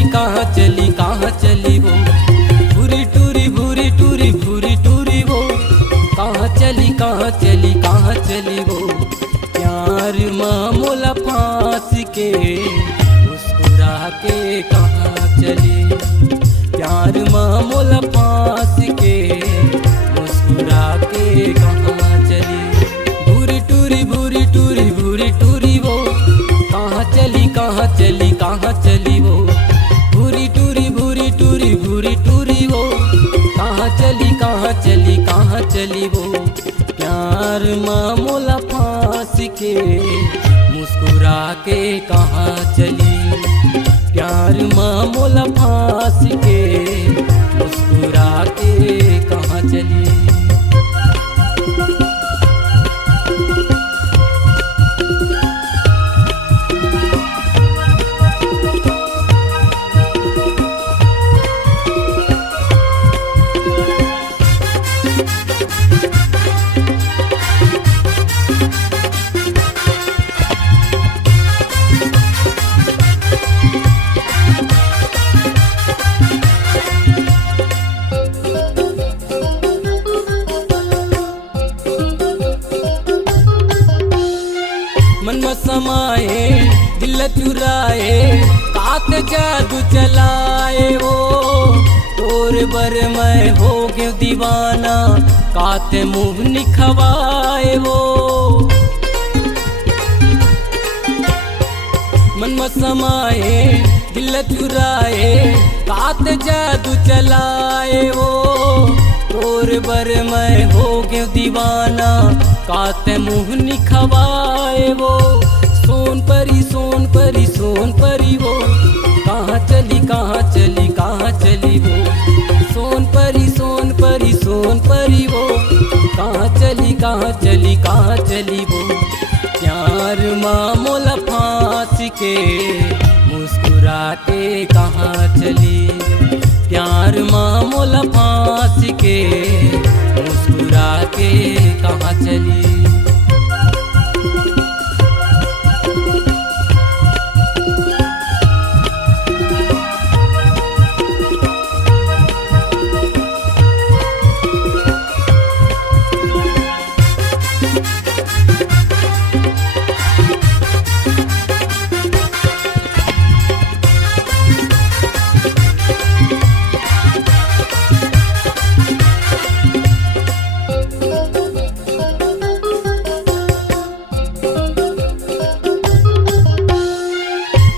कहाँ चली वो भूरी टूरी भूरी टूरी भूरी टूरी वो कहाँ चली कहाँ चली कहाँ चली वो प्यार मामूला फांस के मुस्कुरा के कहाँ चली प्यार मामूला फांस के मुस्कुरा के कहाँ चली भूरी टूरी भूरी टूरी भूरी टूरी वो कहाँ चली कहाँ चली कहाँ चली वो भूरी टूरी भूरी टूरी भूरी टूरी वो कहाँ चली कहाँ चली कहाँ चली वो प्यार मामूला फांस के मुस्कुरा के कहाँ चली प्यार मामूला फांस के मुस्कुरा के कहाँ चली। मन में समाए दिल चुराए कात जादू चलाए वो तोर बर मैं हो गयो दीवाना कात मुँह निखवाए वो मन में समाए दिल चुराए कात जादू चलाए वो तोर बर मैं हो गयो दीवाना कात मुँह निखवाए वो सोन परी सोन परी सोन परी वो कहाँ चली कहाँ चली कहाँ चली वो सोन परी सोन परी सोन परी वो कहाँ चली कहाँ चली कहाँ चली वो प्यार मामूला फांस के मुस्कुरा के कहाँ चली प्यार मामूला फांस के मुस्कुरा के कहाँ चली।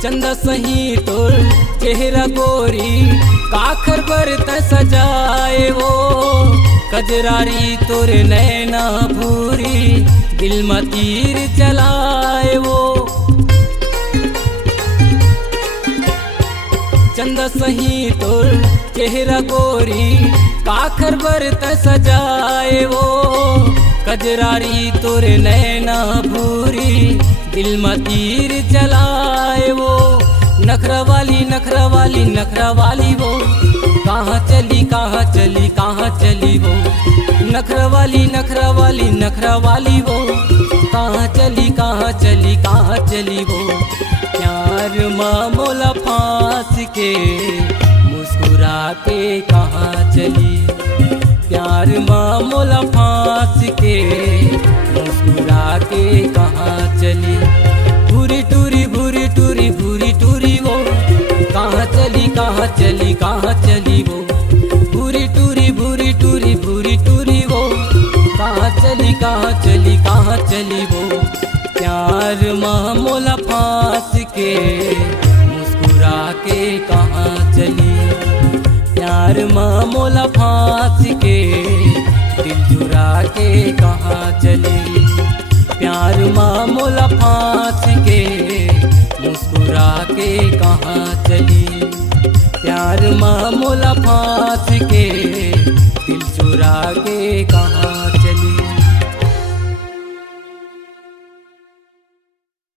चंदा सही तोर चेहरा गोरी काखर बरत सजाए वो कजरारी तोर नैना भूरी दिल में तीर चलाए वो चंदा सही तोर चेहरा गोरी काखर बरत सजाए वो कजरारी तोर नैना भूरी दिल में तीर चलाए वो नखरा वाली नखरा वाली नखरा वाली वो कहाँ चली कहाँ चली कहाँ चली वो नखरा वाली नखरा वाली नखरा वाली वो कहाँ चली कहाँ चली कहाँ चली वो प्यार मामूला फांस के मुस्कुरा के कहाँ चली प्यार मामूला फांस के मुस्कुरा के कहाँ चली भूरी टूरी भूरी टूरी भूरी टूरी वो कहाँ चली कहाँ चली कहाँ चली वो भूरी टूरी भूरी टूरी भूरी टूरी वो कहाँ चली कहाँ चली कहाँ चली वो प्यार मामूला फांस के मुस्कुरा के कहाँ चली प्यार मामूला फांस के दिल चुरा के कहाँ चली प्यार माँ मोला फांस के मुस्कुरा के कहाँ चली। प्यार माँ मोला फांस के दिल चुरा के कहाँ